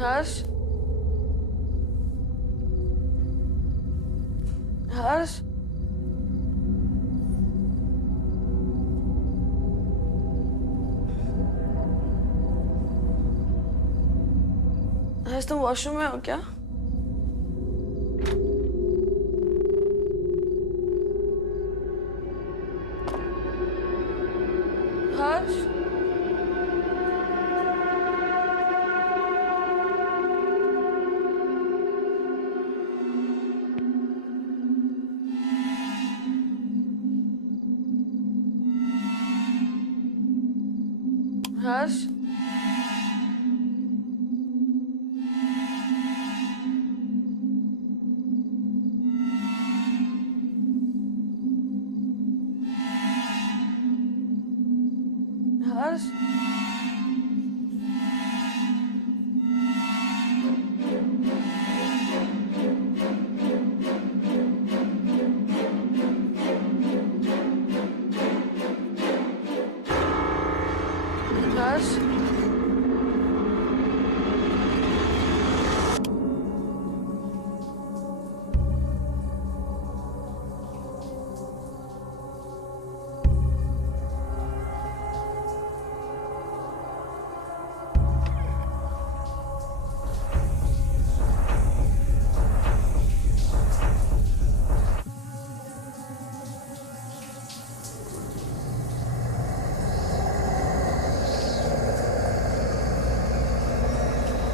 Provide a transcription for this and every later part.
हर्ष, हर्ष, हर्ष तुम वॉशरूम में हो क्या? हर्ष, हर्ष, हर्ष, हर्ष,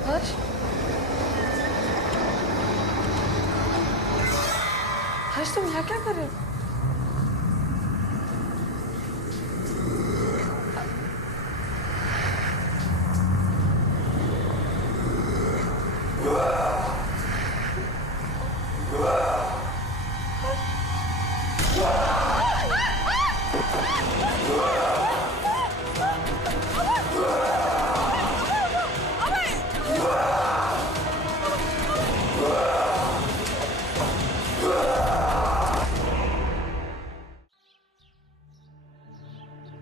हर्ष, हर्ष तुम यहाँ क्या कर रहे हो?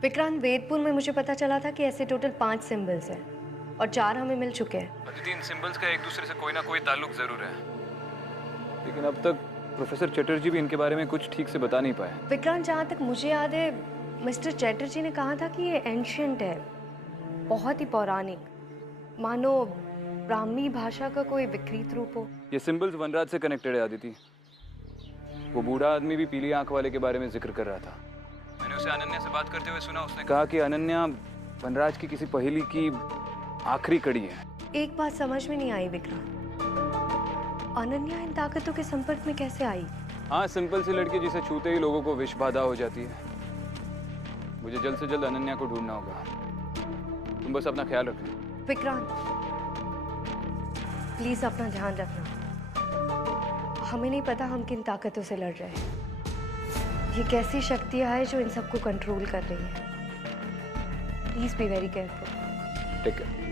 विक्रांत, वेदपुर में मुझे पता चला था कि ऐसे टोटल 5 सिंबल्स हैं और 4 हमें मिल चुके हैं। अदिति, इन सिंबल्स का एक दूसरे से कोई ना कोई ताल्लुक जरूर है, लेकिन अब तक प्रोफेसर चटर्जी भी इनके बारे में कुछ ठीक से बता नहीं पाए। विक्रांत, जहाँ तक मुझे याद है मिस्टर चटर्जी ने कहा था कि ये एंशिएंट है, बहुत ही पौराणिक, मानो ब्राह्मी भाषा का कोई विकृत रूप हो। ये सिंबल्स वनराज से कनेक्टेड है आदिति। वो बूढ़ा आदमी भी पीली आंख वाले के बारे में जिक्र कर रहा था। मैंने उसे अनन्या से बात करते हुए सुना, उसने कहा कि अनन्या वनराज की किसी पहेली की आखिरी कड़ी है। एक बात समझ में नहीं आई विक्रांत, अनन्या इन ताकतों के संपर्क में कैसे आई? हाँ, सिंपल सी लड़की जिसे छूते ही लोगों को विष बाधा हो जाती है। मुझे जल्द से जल्द अनन्या को ढूंढना होगा। तुम बस अपना ख्याल रखना। विक्रांत, प्लीज अपना ध्यान रखना। हमें नहीं पता हम किन ताकतों से लड़ रहे हैं। ये कैसी शक्तियां हैं जो इन सबको कंट्रोल कर रही हैं। Please be very careful. Take care.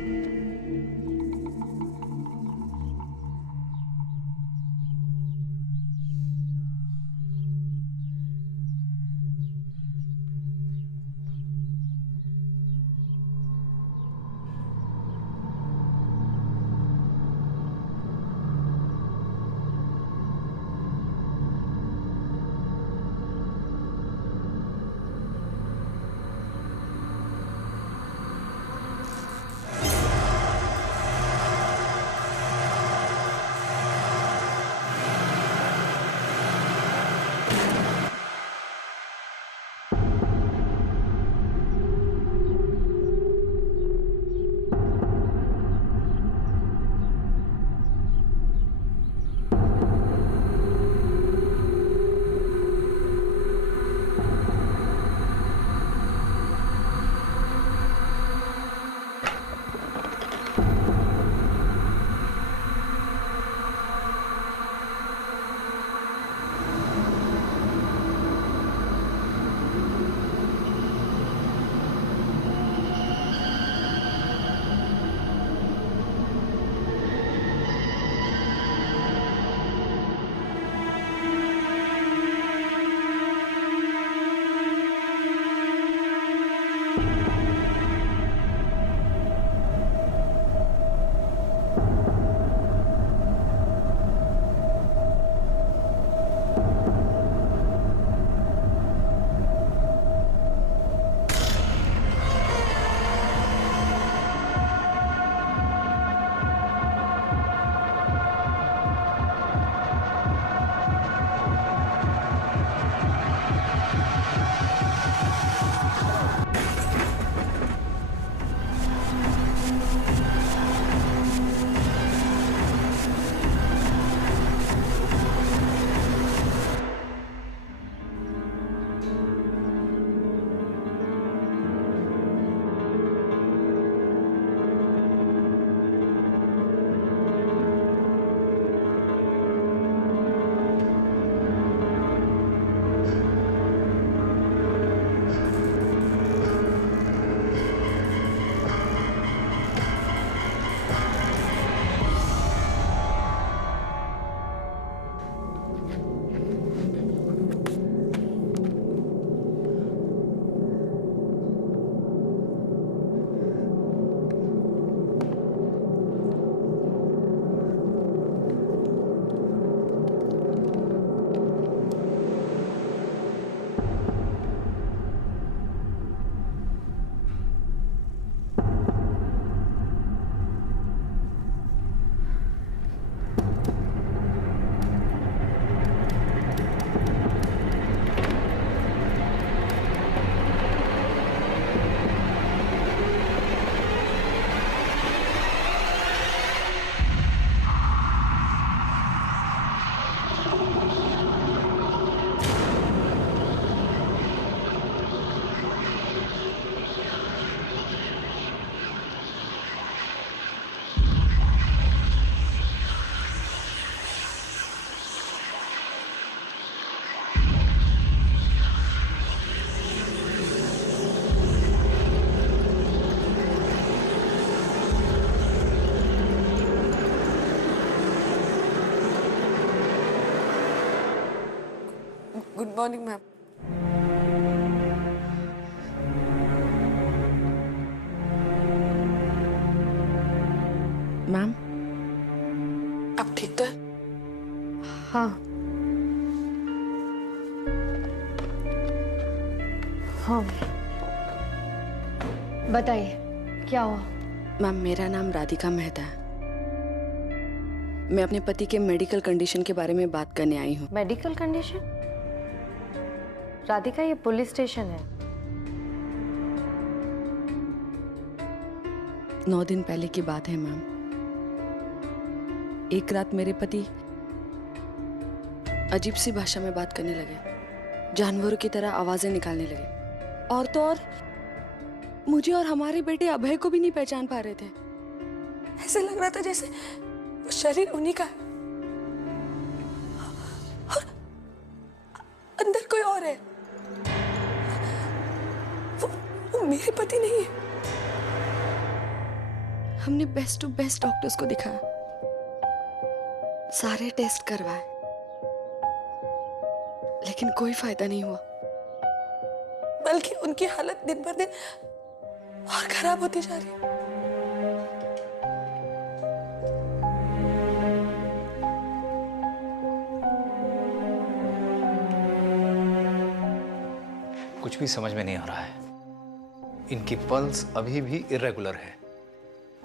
Good morning ma'am. Ma'am. आप ठीक तो है? हाँ हाँ, बताइए क्या हुआ? मैम, मेरा नाम राधिका मेहता है। मैं अपने पति के मेडिकल कंडीशन के बारे में बात करने आई हूँ। Medical condition? राधिका, ये पुलिस स्टेशन है। 9 दिन पहले की बात है मैम। एक रात मेरे पति अजीब सी भाषा में बात करने लगे, जानवरों की तरह आवाजें निकालने लगे, और तो और मुझे और हमारे बेटे अभय को भी नहीं पहचान पा रहे थे। ऐसे लग रहा था जैसे वो शरीर उन्हीं का है और अंदर कोई और है। वो मेरे पति नहीं है। हमने बेस्ट टू बेस्ट डॉक्टर्स को दिखाया, सारे टेस्ट करवाए, लेकिन कोई फायदा नहीं हुआ। बल्कि उनकी हालत दिन ब दिन और खराब होती जा रही है। कुछ भी समझ में नहीं आ रहा है। इनकी पल्स अभी भी इरेगुलर है।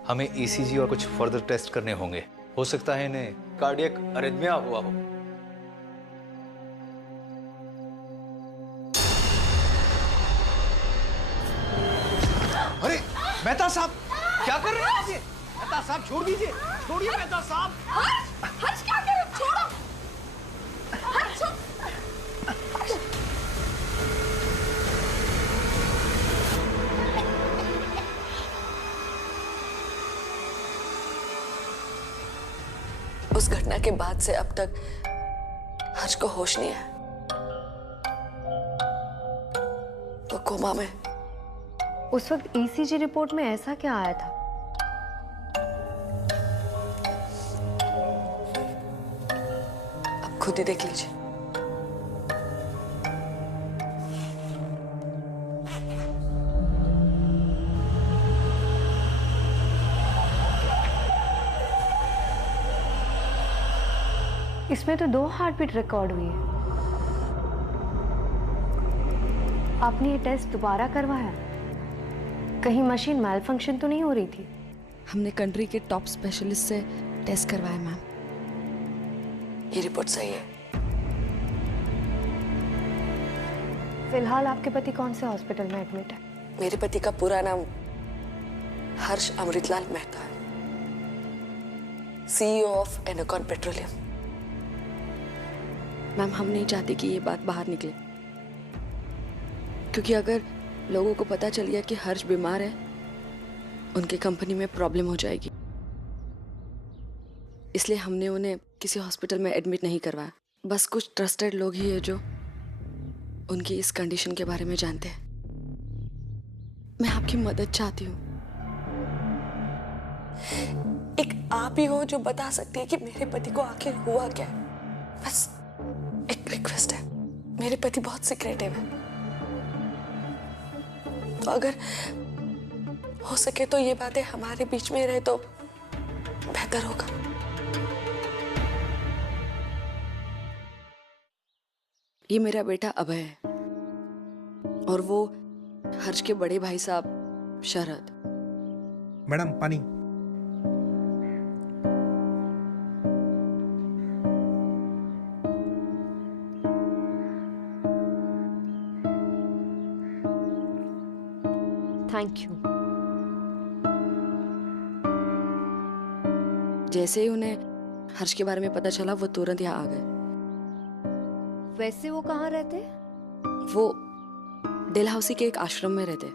हमें ईसीजी और कुछ फर्दर टेस्ट करने होंगे। हो सकता है इन्हें कार्डियक अरिथमिया हुआ हो। अरे मेहता साहब, क्या कर रहे हैं आप? ये मेहता साहब छोड़ दीजिए, छोड़िए मेहता साहब। हर्ष क्या कर रहे हो? छोड़ो। हर्ष उस घटना के बाद से अब तक हर्ष को होश नहीं है। वो कोमा में। उस वक्त ईसीजी रिपोर्ट में ऐसा क्या आया था? अब खुद ही देख लीजिए। इसमें तो 2 हार्ट बीट रिकॉर्ड हुई है। आपने ये टेस्ट दोबारा करवाया? कहीं मशीन मैल फंक्शन तो नहीं हो रही थी? हमने कंट्री के टॉप स्पेशलिस्ट से टेस्ट करवाया मैम। ये रिपोर्ट सही है। फिलहाल आपके पति कौन से हॉस्पिटल में एडमिट है? मेरे पति का पूरा नाम हर्ष अमृतलाल मेहता है, CEO ऑफ एनोकॉन पेट्रोलियम। मैम, हम नहीं चाहते कि ये बात बाहर निकले, क्योंकि अगर लोगों को पता चल गया कि हर्ष बीमार है, उनके कंपनी में प्रॉब्लम हो जाएगी। इसलिए हमने उन्हें किसी हॉस्पिटल में एडमिट नहीं करवाया। बस कुछ ट्रस्टेड लोग ही है जो उनकी इस कंडीशन के बारे में जानते हैं। मैं आपकी मदद चाहती हूँ। एक आप ही हो जो बता सकती है कि मेरे पति को आखिर हुआ क्या है। बस एक रिक्वेस्ट है, मेरे पति बहुत सिक्रेटिव है, तो अगर हो सके तो ये बातें हमारे बीच में रहे तो बेहतर होगा। ये मेरा बेटा अभय है और वो हर्ष के बड़े भाई साहब शरद। मैडम, पानी। Thank you. जैसे ही उन्हें हर्ष के बारे में पता चला, वो तुरंत यहाँ आ गए। वैसे वो कहाँ रहते? वो डेलहाउसी के एक आश्रम में रहते।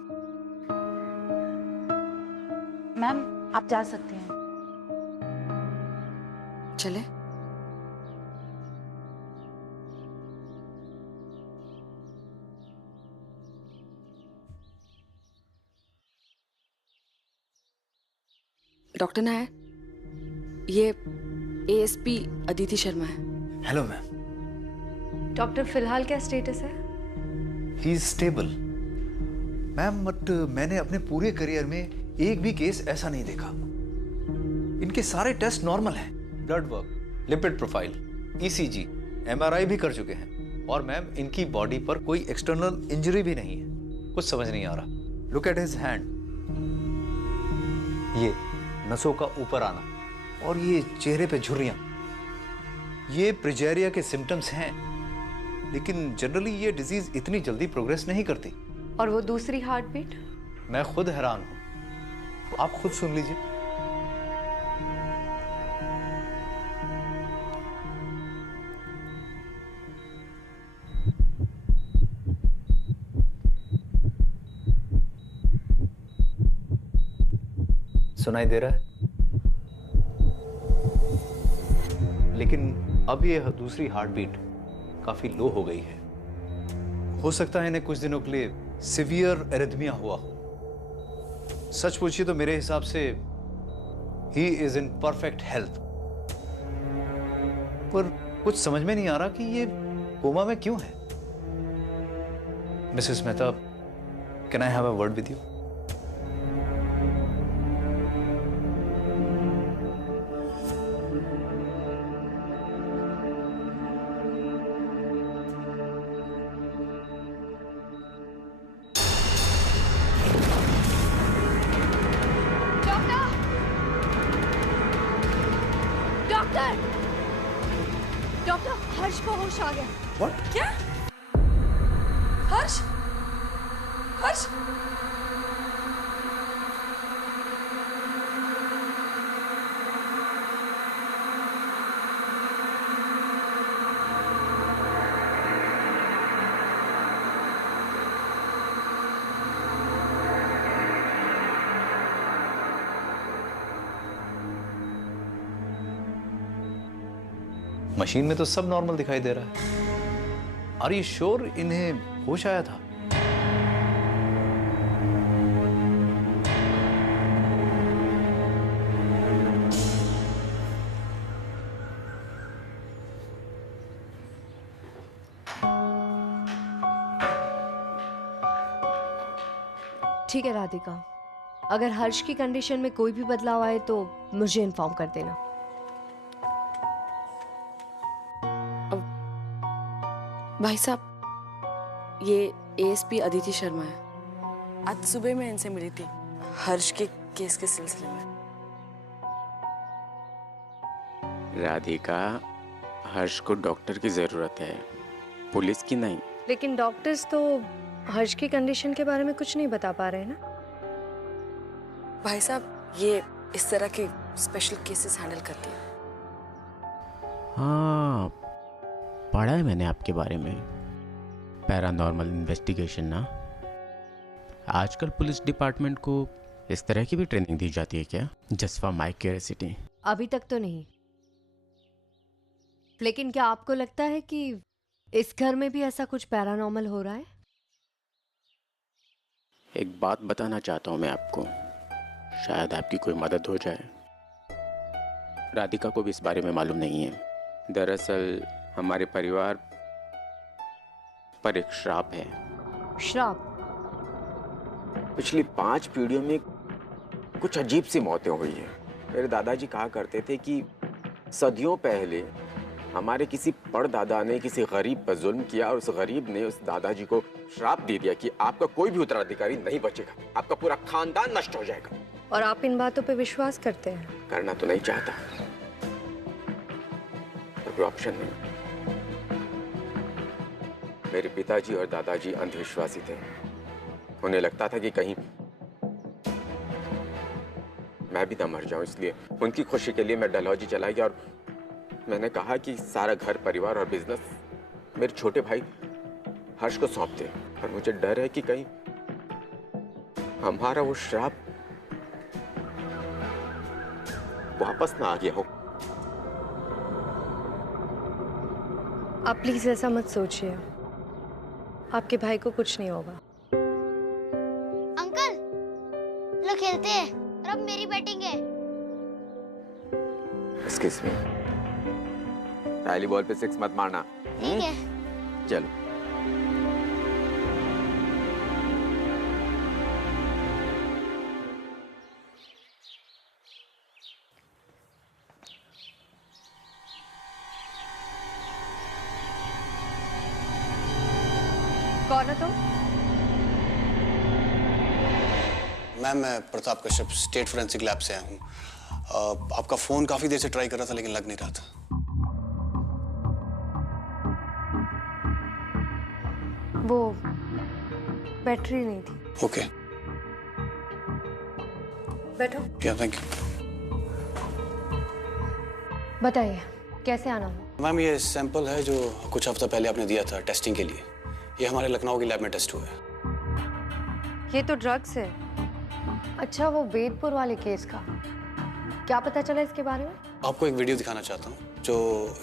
मैम, आप जा सकते हैं। चले? डॉक्टर नायर, ये ASP अदिति शर्मा है। Hello ma'am. डॉक्टर फिलहाल क्या स्टेटस है? He is stable ma'am, but मैंने अपने पूरे करियर में एक भी केस ऐसा नहीं देखा। इनके सारे टेस्ट नॉर्मल हैं। Blood work, lipid profile, ECG, MRI भी कर चुके हैं। और मैम इनकी बॉडी पर कोई एक्सटर्नल इंजरी भी नहीं है। कुछ समझ नहीं आ रहा। लुक एट हिज हैंड, ये नसों का ऊपर आना और ये चेहरे पे झुर्रियां, ये प्रिजेरिया के सिम्टम्स हैं। लेकिन जनरली ये डिजीज इतनी जल्दी प्रोग्रेस नहीं करती। और वो दूसरी हार्ट बीट? मैं खुद हैरान हूं, आप खुद सुन लीजिए। सुनाई दे रहा है? लेकिन अब ये दूसरी हार्ट बीट काफी लो हो गई है। हो सकता है इन्हें कुछ दिनों के लिए सिवियर एरिथमिया हुआ हो। सच पूछिए तो मेरे हिसाब से he is in perfect health, पर कुछ समझ में नहीं आ रहा कि ये कोमा में क्यों है। Mrs Mehta, can I have a word with you? Doctor, Harsh को होश आ गया। What? क्या? हर्ष? हर्ष? मशीन में तो सब नॉर्मल दिखाई दे रहा है। आर यू श्योर इन्हें होश आया था? ठीक है राधिका, अगर हर्ष की कंडीशन में कोई भी बदलाव आए तो मुझे इन्फॉर्म कर देना। भाई साहब, ये एएसपी अदिति शर्मा है। आज सुबह मैं इनसे मिली थी हर्ष के केस के सिलसिले में। राधिका, हर्ष को डॉक्टर की जरूरत है, पुलिस की नहीं। लेकिन डॉक्टर्स तो हर्ष की कंडीशन के बारे में कुछ नहीं बता पा रहे ना। भाई साहब, ये इस तरह के स्पेशल केसेस हैंडल करती है। हाँ, पढ़ा है मैंने आपके बारे में, पैरानॉर्मल इन्वेस्टिगेशन ना। आजकल पुलिस डिपार्टमेंट को इस तरह की भी ट्रेनिंग दी जाती है क्या? Just for my curiosity. अभी तक तो नहीं, लेकिन क्या आपको लगता है कि इस घर में भी ऐसा कुछ पैरानॉर्मल हो रहा है? एक बात बताना चाहता हूँ मैं आपको, शायद आपकी कोई मदद हो जाए। राधिका को भी इस बारे में मालूम नहीं है। दरअसल हमारे परिवार पर एक श्राप है। श्राप? पिछली 5 पीढ़ियों में कुछ अजीब सी मौतें हुई हैं। मेरे दादाजी कहा करते थे कि सदियों पहले हमारे किसी परदादा ने किसी गरीब पर जुल्म किया और उस गरीब ने उस दादाजी को श्राप दे दिया कि आपका कोई भी उत्तराधिकारी नहीं बचेगा, आपका पूरा खानदान नष्ट हो जाएगा। और आप इन बातों पे विश्वास करते हैं? करना तो नहीं चाहता, पर कोई ऑप्शन नहीं। मेरे पिताजी और दादाजी अंधविश्वासी थे। उन्हें लगता था कि कहीं मैं भी ना मर जाऊं, इसलिए उनकी खुशी के लिए मैं डलहौजी चला गया और मैंने कहा कि सारा घर परिवार और बिजनेस मेरे छोटे भाई हर्ष को सौंप दे। और मुझे डर है कि कहीं हमारा वो श्राप वापस ना आ गया हो। आप प्लीज ऐसा मत सोचिए, आपके भाई को कुछ नहीं होगा। अंकल, लो खेलते हैं, और अब मेरी बैटिंग है। Excuse me, पहली बॉल पे 6 मत मारना। ठीक है। चलो। कौन हो तुम? मैम मैं Pratap Kashyap state forensic lab से आया हूँ। आपका फ़ोन काफ़ी देर से ट्राई कर रहा था लेकिन लग नहीं रहा था। वो बैटरी नहीं थी। ओके। बैठो। या थैंक यू। बताइए कैसे आना हो? मैम ये सैंपल है जो कुछ हफ्ता पहले आपने दिया था टेस्टिंग के लिए। ये हमारे लखनऊ की लैब में टेस्ट हुआ है। ये तो ड्रग्स है। अच्छा, वो वेदपुर वाले केस का क्या पता चला इसके बारे में? आपको एक वीडियो दिखाना चाहता हूँ जो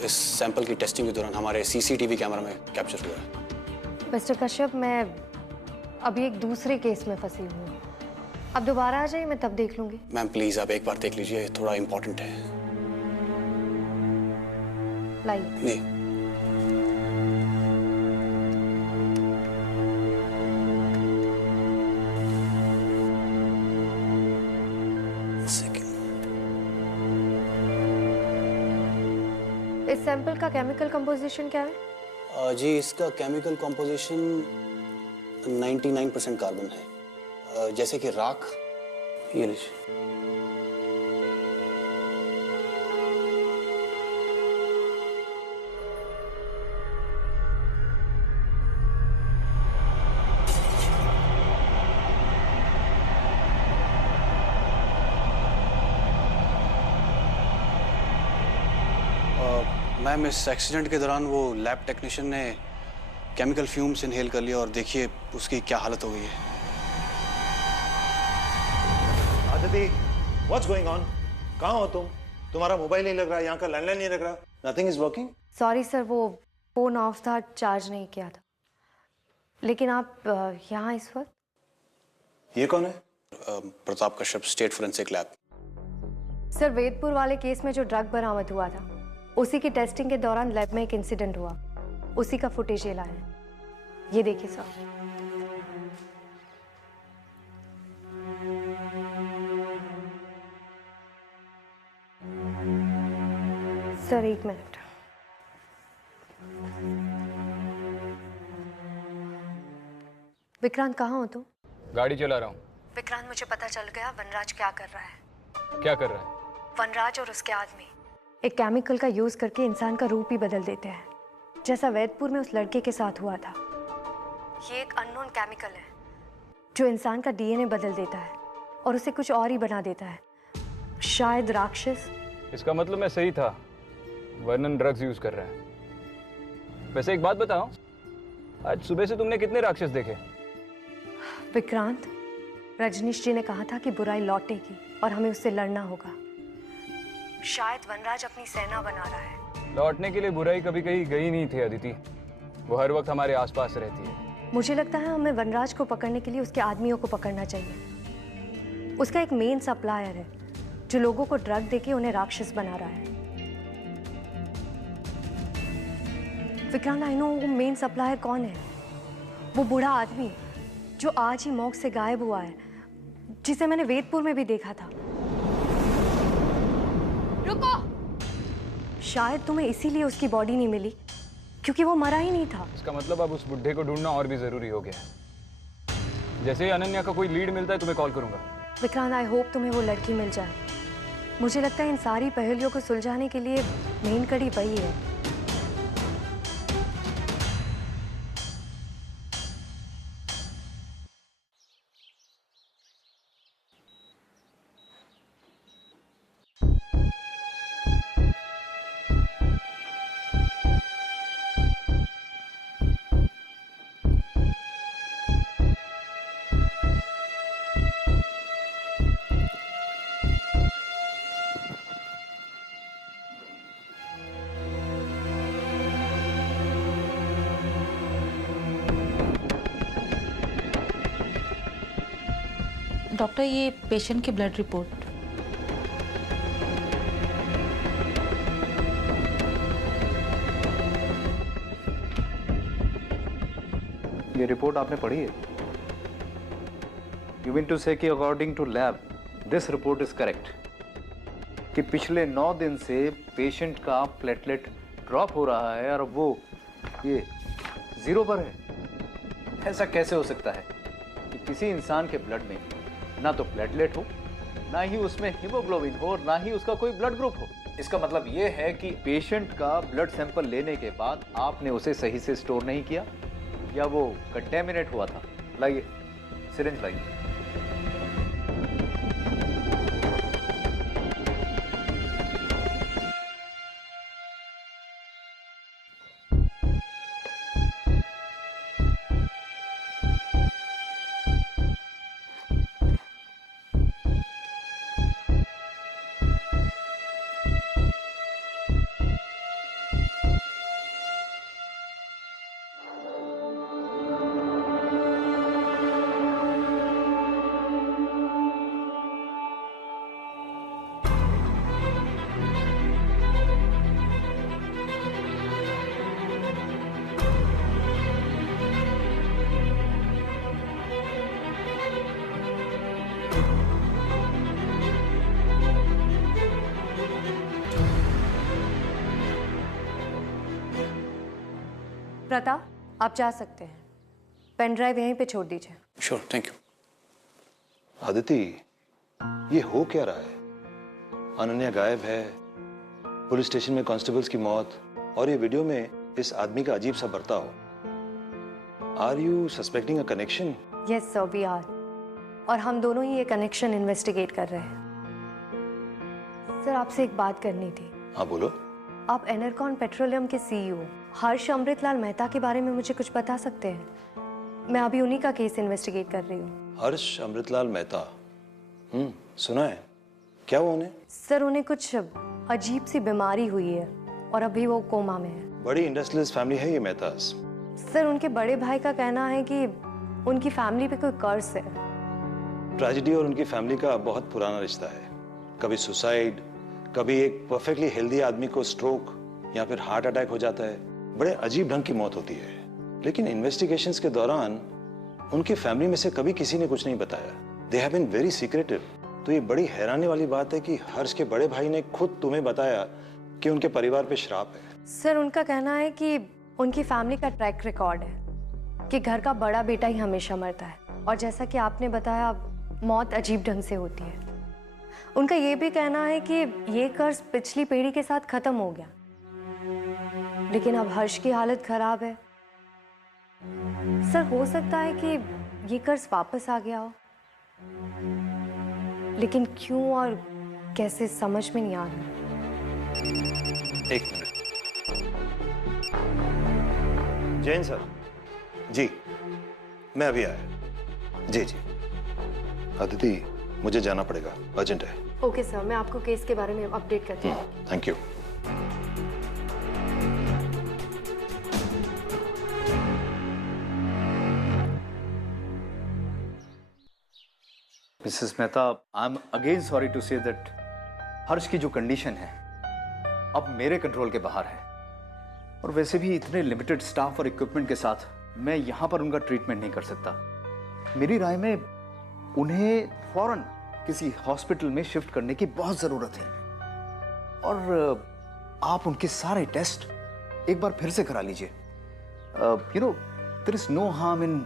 इस सैंपल की टेस्टिंग के दौरान हमारे सीसीटीवी कैमरा में कैप्चर हुआ है। मिस्टर कश्यप, मैं अभी एक दूसरे केस में फंसी हुई हूँ। अब दोबारा आ जाइए, मैं तब देख लूंगी। मैम प्लीज़ आप एक बार देख लीजिए, थोड़ा इम्पोर्टेंट है। लाइए। नहीं। इस सैंपल का केमिकल कंपोजिशन क्या है? जी इसका केमिकल कंपोजिशन 99% कार्बन है। जैसे कि राख। ये लीजिए। मैम इस एक्सीडेंट के दौरान वो लैब टेक्नीशियन ने केमिकल फ्यूम्स इनहेल कर लिया और देखिए उसकी क्या हालत हो गई है। Aditi, what's going on? कहाँ हो तुम? तुम्हारा मोबाइल नहीं लग रहा, यहाँ का लैंडलाइन नहीं लग रहा, nothing is working. Sorry sir, वो फोन ऑफ था, चार्ज नहीं किया था। लेकिन आप यहाँ इस वक्त? ये कौन है? Pratap Kashyap state forensic lab. Sir, Vedpur वाले केस में जो ड्रग बरामद हुआ था उसी की टेस्टिंग के दौरान लैब में एक इंसिडेंट हुआ, उसी का फुटेज ये लाया है। ये देखिए सर। सर एक मिनट। विक्रांत, कहाँ हो तुम? गाड़ी चला रहा हूँ। विक्रांत, मुझे पता चल गया वनराज क्या कर रहा है। क्या कर रहा है? वनराज और उसके आदमी एक केमिकल का यूज करके इंसान का रूप ही बदल देते हैं, जैसा वैदपुर में उस लड़के के साथ हुआ था। ये एक अननोन केमिकल है जो इंसान का डीएनए बदल देता है और उसे कुछ और ही बना देता है, शायद राक्षस। इसका मतलब मैं सही था, वर्णन ड्रग्स यूज कर रहा है। वैसे एक बात बताओ, आज सुबह से तुमने कितने राक्षस देखे? विक्रांत, रजनीश जी ने कहा था कि बुराई लौटेगी और हमें उससे लड़ना होगा। शायद वनराज अपनी सेना बना रहा है। लौटने के लिए बुराई कभी कहीं गई नहीं थी अदिति, वो हर वक्त हमारे आसपास रहती है। मुझे लगता है हमें वनराज को पकड़ने के लिए उसके आदमियों को पकड़ना चाहिए। उसका एक मेन सप्लायर है जो लोगों को ड्रग देके उन्हें राक्षस बना रहा है। विक्रांत, आई नो वो मेन सप्लायर कौन है। वो बूढ़ा आदमी जो आज ही मौत से गायब हुआ है, जिसे मैंने वेदपुर में भी देखा था। रुको! शायद तुम्हें इसीलिए उसकी बॉडी नहीं मिली, क्योंकि वो मरा ही नहीं था। इसका मतलब अब उस बुढ़े को ढूंढना और भी जरूरी हो गया है। जैसे ही अनन्या का कोई लीड मिलता है तुम्हें कॉल करूंगा। विक्रांत, आई होप तुम्हें वो लड़की मिल जाए। मुझे लगता है इन सारी पहेलियों को सुलझाने के लिए मेन कड़ी वही है। डॉक्टर, ये पेशेंट की ब्लड रिपोर्ट। रिपोर्ट आपने पढ़ी है? यू मीन टू से कि according to lab this report is correct कि पिछले 9 दिन से पेशेंट का प्लेटलेट ड्रॉप हो रहा है और वो ये 0 पर है। ऐसा कैसे हो सकता है कि किसी इंसान के ब्लड में ना तो प्लेटलेट हो, ना ही उसमें हीमोग्लोबिन हो और ना ही उसका कोई ब्लड ग्रुप हो? इसका मतलब ये है कि पेशेंट का ब्लड सैंपल लेने के बाद आपने उसे सही से स्टोर नहीं किया या वो कंटेमिनेट हुआ था। लाइए सिरिंज लाइए। प्रताप, आप जा सकते हैं। पेन ड्राइव यहीं पे छोड़ दीजिए। Sure, thank you. आदिति, ये हो क्या रहा है? अनन्या गायब है, पुलिस स्टेशन में कांस्टेबल्स की मौत और ये वीडियो में इस आदमी का अजीब सा बर्ताव। Are you suspecting a connection? Yes sir, we are. और हम दोनों ही ये कनेक्शन इन्वेस्टिगेट कर रहे हैं। सर, आपसे एक बात करनी थी। हाँ बोलो। आप एनर्कॉन पेट्रोलियम के सीईओ हर्ष अमृतलाल मेहता के बारे में मुझे कुछ बता सकते हैं? मैं अभी उन्हीं का केस इन्वेस्टिगेट कर रही हूँ। हर्ष अमृतलाल मेहता, सुना है। क्या वो उन्हें? सर, उन्हें कुछ अजीब सी बीमारी हुई है और अभी वो कोमा में है। बड़ी इंडस्ट्रियलिस्ट फैमिली है ये मेहतास। सर, उनके बड़े भाई का कहना है कि उनकी फैमिली पे कोई कर्ज है। ट्रेजेडी और उनकी फैमिली का बहुत पुराना रिश्ता है। कभी सुसाइड, कभी एक परफेक्टली हेल्दी आदमी को स्ट्रोक या फिर हार्ट अटैक हो जाता है। बड़े अजीब ढंग की मौत होती है। लेकिन इन्वेस्टिगेशंस के दौरान उनकी फैमिली में से कभी किसी ने कुछ नहीं बताया। They have been very secretive. तो ये बड़ी हैरानी वाली बात है कि हर्ष के बड़े भाई ने खुद तुम्हें बताया कि उनके परिवार पे श्राप है। सर, उनका कहना है कि उनकी फैमिली का ट्रैक रिकॉर्ड है कि घर का बड़ा बेटा ही हमेशा मरता है और जैसा कि आपने बताया, मौत अजीब ढंग से होती है। उनका ये भी कहना है कि ये कर्ज पिछली पीढ़ी के साथ खत्म हो गया, लेकिन अब हर्ष की हालत खराब है। सर, हो सकता है कि ये कर्ज वापस आ गया हो, लेकिन क्यों और कैसे समझ में नहीं आ रहा। एक मिनट। जैन सर। जी, मैं अभी आया। जी जी। अदिति, मुझे जाना पड़ेगा, अर्जेंट है। ओके सर, मैं आपको केस के बारे में अपडेट करती हूँ। Thank you. Mrs Mehta, I am again sorry to say that Harsh की जो कंडीशन है अब मेरे कंट्रोल के बाहर है, और वैसे भी इतने लिमिटेड स्टाफ और इक्विपमेंट के साथ मैं यहाँ पर उनका ट्रीटमेंट नहीं कर सकता। मेरी राय में उन्हें फौरन किसी हॉस्पिटल में शिफ्ट करने की बहुत ज़रूरत है, और आप उनके सारे टेस्ट एक बार फिर से करा लीजिए। You know, there is no harm in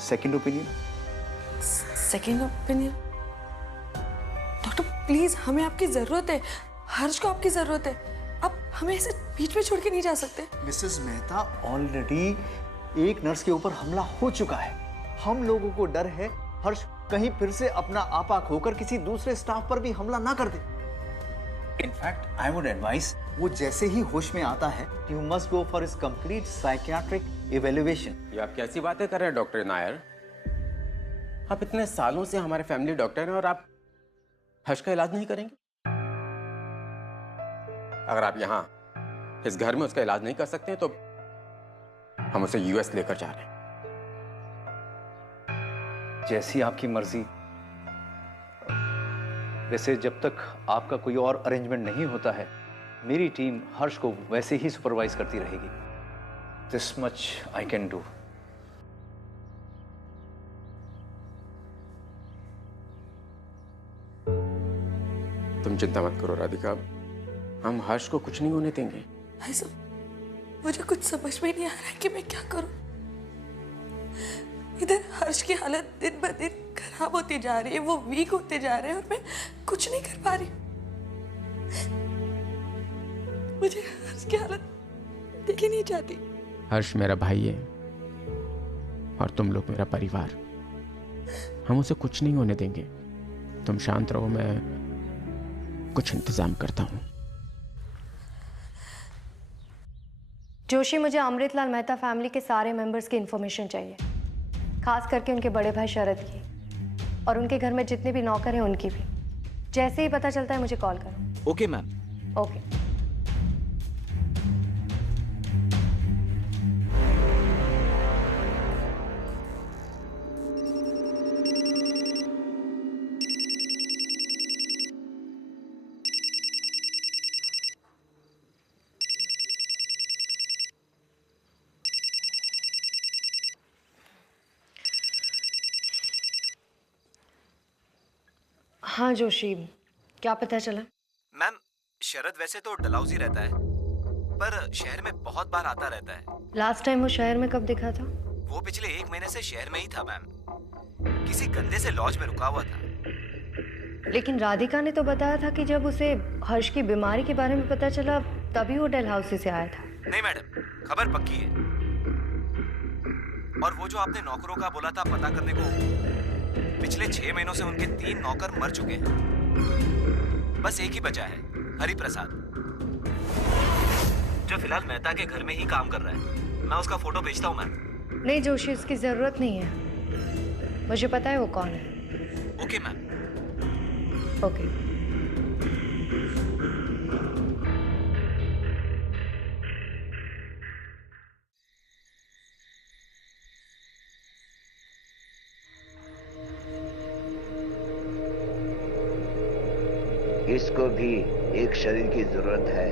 second opinion. Second opinion? Doctor please, हमें आपकी जरूरत है। हर्ष को आपकी जरूरत है। आप हमें ऐसे बीच में छोड़ के नहीं जा सकते। मिसेस मेहता, ऑलरेडी एक नर्स के ऊपर हमला हो चुका है। हम लोगों को डर है हर्ष कहीं फिर से अपना आपा खोकर किसी दूसरे स्टाफ पर भी हमला ना कर दे। इनफैक्ट आई वुड एडवाइस, वो जैसे ही होश में आता है, you must go for his complete psychiatric evaluation. ये आप कैसी बातें कर रहे हैं डॉक्टर नायर? आप इतने सालों से हमारे फैमिली डॉक्टर हैं और आप हर्ष का इलाज नहीं करेंगे? अगर आप यहाँ इस घर में उसका इलाज नहीं कर सकते तो हम उसे यूएस लेकर जा रहे हैं। जैसी आपकी मर्जी। वैसे जब तक आपका कोई और अरेंजमेंट नहीं होता है, मेरी टीम हर्ष को वैसे ही सुपरवाइज करती रहेगी। This much I can do. तुम चिंता मत करो राधिका, हम हर्ष को कुछ नहीं होने देंगे। भाई साहब, मुझे कुछ समझ में नहीं आ रहा है कि मैं क्या करूं। इधर हर्ष की हालत दिन ब दिन खराब होती जा रही है, वो वीक होते जा रहे हैं और मैं कुछ नहीं कर पा रही। मुझे हर्ष की हालत देखी नहीं चाहती। हर्ष मेरा भाई है और तुम लोग मेरा परिवार। हम उसे कुछ नहीं होने देंगे। तुम शांत रहो, मैं कुछ इंतजाम करता हूँ। जोशी, मुझे अमृतलाल मेहता फैमिली के सारे मेंबर्स की इंफॉर्मेशन चाहिए, खास करके उनके बड़े भाई शरद की, और उनके घर में जितने भी नौकर हैं उनकी भी। जैसे ही पता चलता है मुझे कॉल करो। Okay ma'am. ओके। हाँ जोशी, क्या पता चला? मैम, शरद वैसे तो डलहौजी रहता है, पर शहर में बहुत बार आता रहता है। लास्ट टाइम वो शहर में कब दिखा था? वो पिछले 1 महीने से शहर में ही था मैम। किसी गंदे से लॉज में रुका हुआ था। लेकिन राधिका ने तो बताया था कि जब उसे हर्ष की बीमारी के बारे में पता चला तभी वो डलहौजी से आया था। नहीं मैडम, खबर पक्की है। और वो जो आपने नौकरों का बोला था पता करने को, पिछले 6 महीनों से उनके 3 नौकर मर चुके हैं। बस एक ही बचा है, हरि प्रसाद, जो फिलहाल मेहता के घर में ही काम कर रहा है। मैं उसका फोटो भेजता हूँ मैम। नहीं जोशी, उसकी जरूरत नहीं है, मुझे पता है वो कौन है। Okay ma'am. ओके। इसको भी एक शरीर की जरूरत है।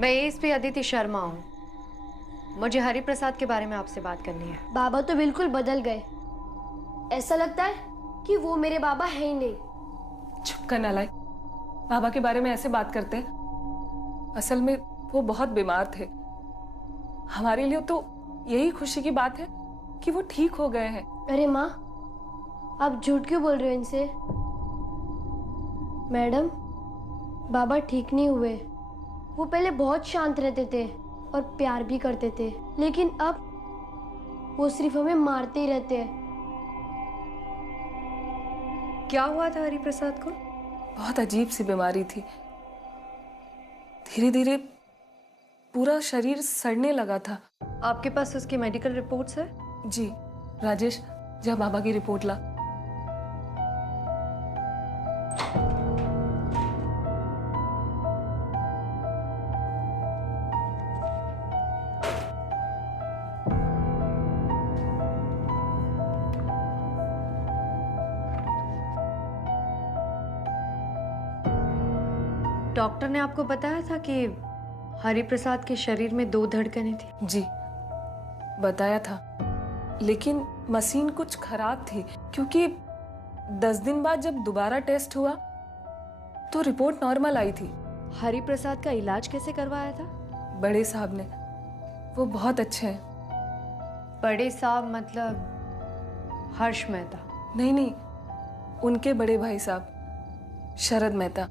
मैं एएसपी अदिति शर्मा हूँ। मुझे हरि प्रसाद के बारे में आपसे बात करनी है। बाबा तो बिल्कुल बदल गए। ऐसा लगता है कि वो मेरे बाबा है ही नहीं। चुप कर नालायक, बाबा के बारे में ऐसे बात करते हैं। असल में वो बहुत बीमार थे। हमारे लिए तो यही खुशी की बात है कि वो ठीक हो गए हैं। अरे माँ, आप झूठ क्यों बोल रहे हो इनसे? मैडम, बाबा ठीक नहीं हुए। वो पहले बहुत शांत रहते थे और प्यार भी करते थे, लेकिन अब वो सिर्फ हमें मारते ही रहते हैं। क्या हुआ था हरि प्रसाद को? बहुत अजीब सी बीमारी थी। धीरे धीरे पूरा शरीर सड़ने लगा था। आपके पास उसकी मेडिकल रिपोर्ट्स है? जी। राजेश, जा बाबा की रिपोर्ट ला। डॉक्टर ने आपको बताया था कि हरि प्रसाद के शरीर में 2 धड़कनें थी? जी, बताया था, लेकिन मशीन कुछ खराब थी, क्योंकि 10 दिन बाद जब दोबारा टेस्ट हुआ तो रिपोर्ट नॉर्मल आई थी। हरि प्रसाद का इलाज कैसे करवाया था? बड़े साहब ने, वो बहुत अच्छे हैं। बड़े साहब मतलब हर्ष मेहता? नहीं नहीं, उनके बड़े भाई साहब शरद मेहता।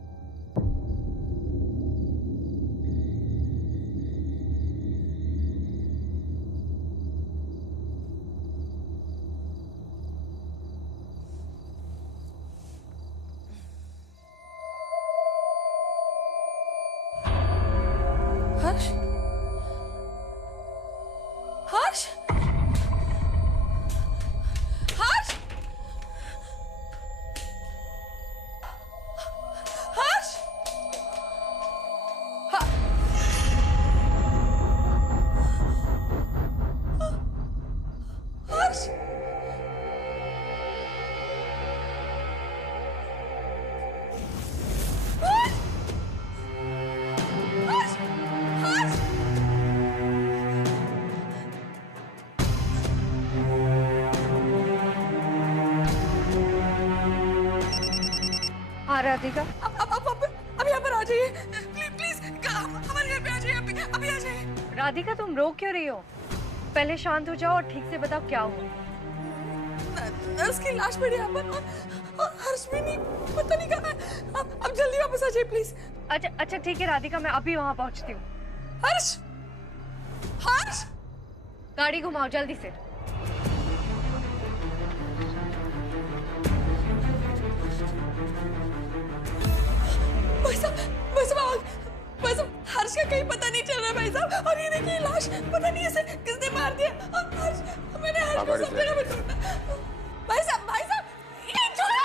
हाँ राधिका, अब यहाँ पर आ जाइए प्लीज प्लीज, हमारे घर पे आ जाइए, अभी आ जाइए। राधिका तुम रो क्यों रही हो? पहले शांत हो जाओ और ठीक से बताओ क्या हुआ। नर्स की लाश पड़ी यहाँ पर और हर्ष भी नहीं, पता नहीं कहाँ है। अब जल्दी वापस आ जाइए प्लीज। अच्छा ठीक है राधिका, मैं अभी वहां पहुंचती हूँ। हर्ष, हर्ष, गाड़ी घुमाओ जल्दी से। भाई साहब, हर्ष का कहीं पता नहीं चल रहा भाई साहब। और ये देखिए लाश, पता नहीं इसे किसने मार दिया। हर्ष, मैंने हर्ष को सब जगह पे ढूंढा। भाई साहब, ये छोड़ो।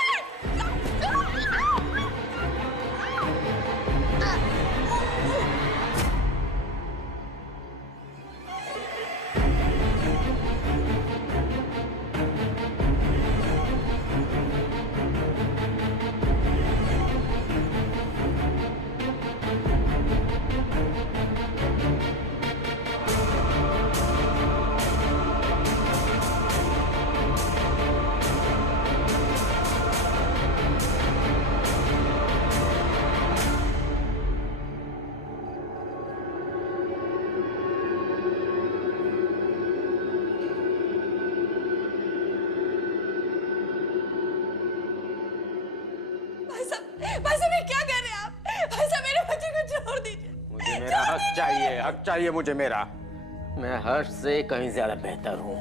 भाई साहब, ये क्या कर रहे हैं आप? भाई साहब, मेरे बच्चे को छोड़ दीजिए। मुझे मेरा हक चाहिए मुझे मेरा। मैं हर्ष से कहीं ज्यादा बेहतर हूँ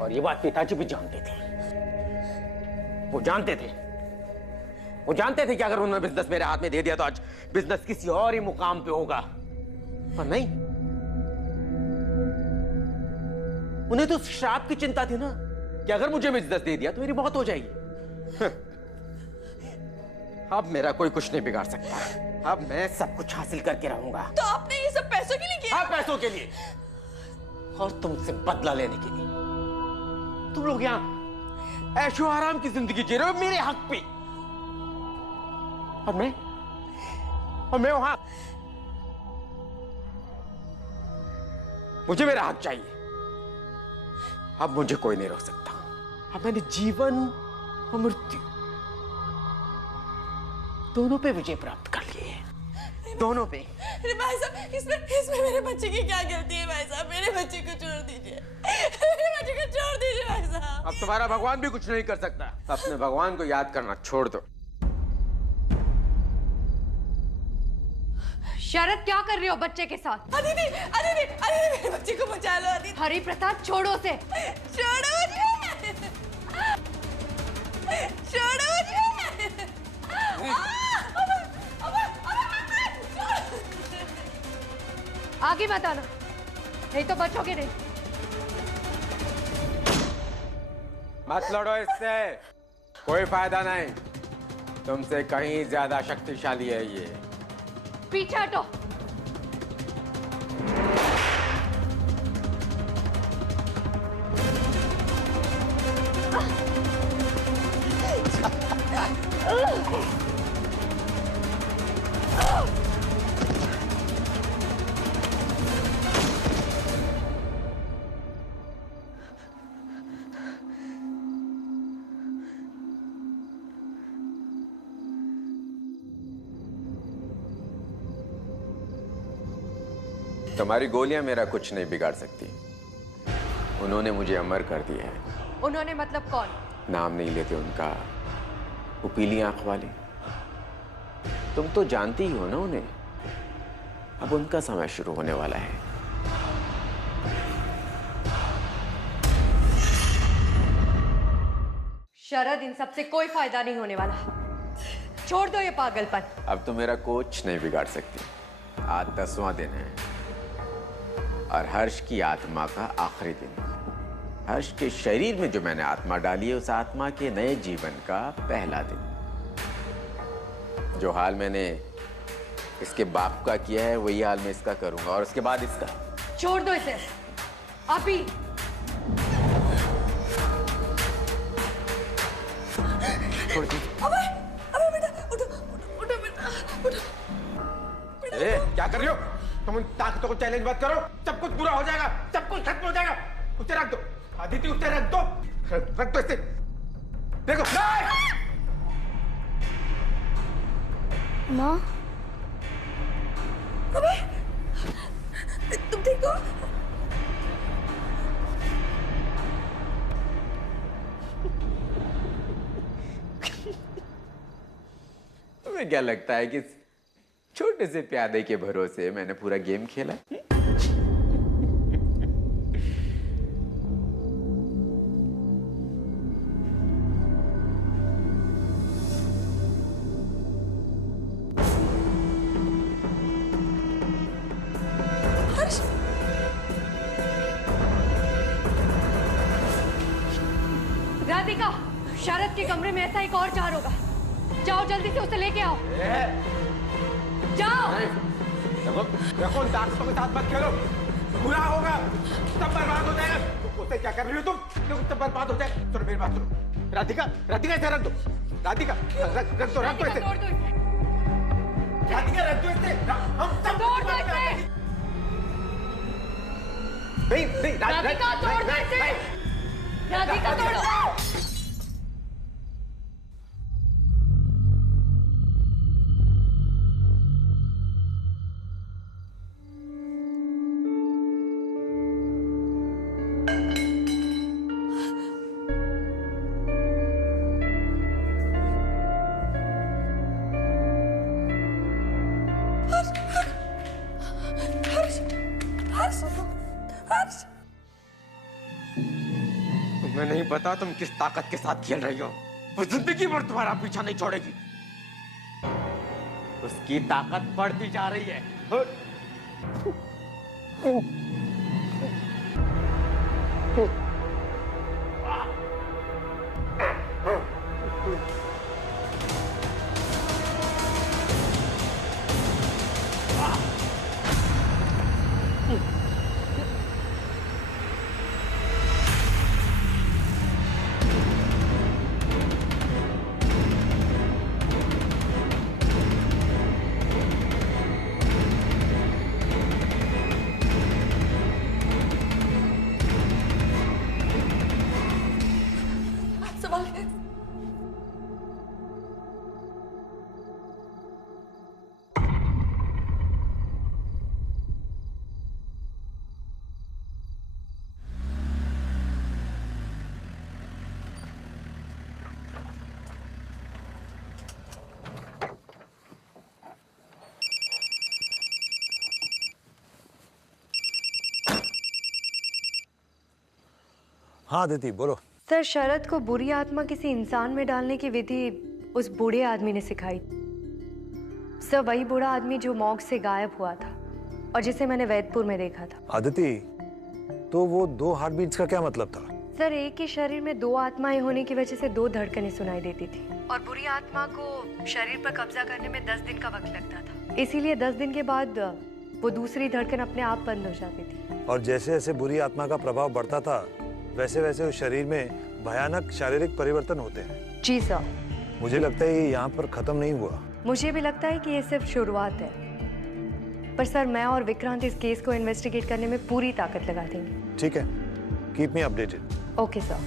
और ये बात पिताजी भी जानते थे। वो जानते थे कि अगर उन्होंने बिजनेस मेरे हाथ में दे दिया तो आज बिजनेस किसी और ही मुकाम पे होगा, पर नहीं। उन्हें तो श्राप की चिंता थी ना कि अगर मुझे बिजनेस दे दिया तो मेरी मौत हो जाएगी। अब मेरा कोई कुछ नहीं बिगाड़ सकता। अब मैं सब कुछ हासिल करके रहूंगा। तो आपने ये सब पैसों के लिए किया? हाँ, पैसों के लिए और तुमसे बदला लेने के लिए। तुम लोग यहाँ ऐशो आराम की जिंदगी जी रहे हो मेरे हक पे, और मैं वहां। मुझे मेरा हक चाहिए। अब मुझे कोई नहीं रोक सकता। अब मैंने जीवन और मृत्यु दोनों पे विजय प्राप्त कर लिए हैं, दोनों पे। भाई साहब, इसमें मेरे बच्चे की क्या गलती है? भाई साहब, मेरे बच्चे को छोड़ दीजिए, मेरे बच्चे को छोड़ दीजिए भाई साहब। अब तुम्हारा भगवान भी कुछ नहीं कर सकता। अपने भगवान को याद करना छोड़ दो। शरद, क्या कर रही हो बच्चे के साथ? अदिति, मेरे बच्चे को बचा लो अदिति। हरि प्रसाद, छोड़ो उसे। छोड़ो मुझे, छोड़ो मुझे। आगे मत आना, नहीं तो बचोगे नहीं। मत लड़ो इससे, कोई फायदा नहीं। तुमसे कहीं ज्यादा शक्तिशाली है ये। पीछे हटो। तुम्हारी गोलियां मेरा कुछ नहीं बिगाड़ सकती। उन्होंने मुझे अमर कर दिया है। उन्होंने मतलब कौन? नाम नहीं लेते उनका, वो पीली आंख वाले। तुम तो जानती ही हो ना उन्हें। अब उनका समय शुरू होने वाला है। शरद, इन सबसे कोई फायदा नहीं होने वाला। छोड़ दो ये पागलपन। अब तो मेरा कुछ नहीं बिगाड़ सकती। आज 10वां दिन है और हर्ष की आत्मा का आखिरी दिन। हर्ष के शरीर में जो मैंने आत्मा डाली है, उस आत्मा के नए जीवन का पहला दिन। जो हाल मैंने इसके बाप का किया है, वही हाल मैं इसका करूंगा, और उसके बाद इसका। छोड़ दो इसे अभी। छोड़ दी। अबे बेटा, उठो बेटा। क्या कर रही हो तुम? उन ताकतों को चैलेंज मत करो, सब कुछ बुरा हो जाएगा, सब कुछ खत्म हो जाएगा। उसे रख दो आदिति, उसे रख दो, रख दो इसे। देखो माँ, तुम ठीक हो? तुम्हें क्या लगता है कि छोटे से प्यादे के भरोसे मैंने पूरा गेम खेला? राधिका, शरद के कमरे में ऐसा एक और चार होगा। जाओ जल्दी से उसे लेके आओ। जाओ। देखो डॉक्टरों के साथ मत खेलो, बुरा होगा, सब बर्बाद हो जाएगा। उससे क्या कर रही हो तुम? सब बर्बाद हो जाएगा। सुनो मेरी बात सुनो। राधिका, राधिका इसे रख दो। राधिका रख दो इसे। राधिका रख दो इसे। हम सब तोड़ दो इसे। नहीं, राधिका तोड़ दो इसे। राधिका तोड़ दो। तुम्हें नहीं पता तुम किस ताकत के साथ खेल रही हो। वो जिंदगी भर तुम्हारा पीछा नहीं छोड़ेगी। उसकी ताकत बढ़ती जा रही है। हाँ अदिति बोलो। सर, शरद को बुरी आत्मा किसी इंसान में डालने की विधि उस बूढ़े आदमी ने सिखाई। सर, वही बूढ़ा आदमी जो मॉग से गायब हुआ था और जिसे मैंने वैदपुर में देखा था। अदिति, तो वो 2 हार्ट बीट्स का क्या मतलब था? सर, एक ही शरीर में 2 आत्माएं होने की वजह से 2 धड़कनें सुनाई देती थी और बुरी आत्मा को शरीर पर कब्जा करने में 10 दिन का वक्त लगता था। इसीलिए 10 दिन के बाद वो दूसरी धड़कन अपने आप बंद हो जाती थी। और जैसे जैसे बुरी आत्मा का प्रभाव बढ़ता था वैसे वैसे उस शरीर में भयानक शारीरिक परिवर्तन होते हैं। जी सर। मुझे लगता है ये यहाँ पर खत्म नहीं हुआ। मुझे भी लगता है कि ये सिर्फ शुरुआत है। पर सर, मैं और विक्रांत इस केस को इन्वेस्टिगेट करने में पूरी ताकत लगा देंगे। ठीक है, keep me updated. Okay sir.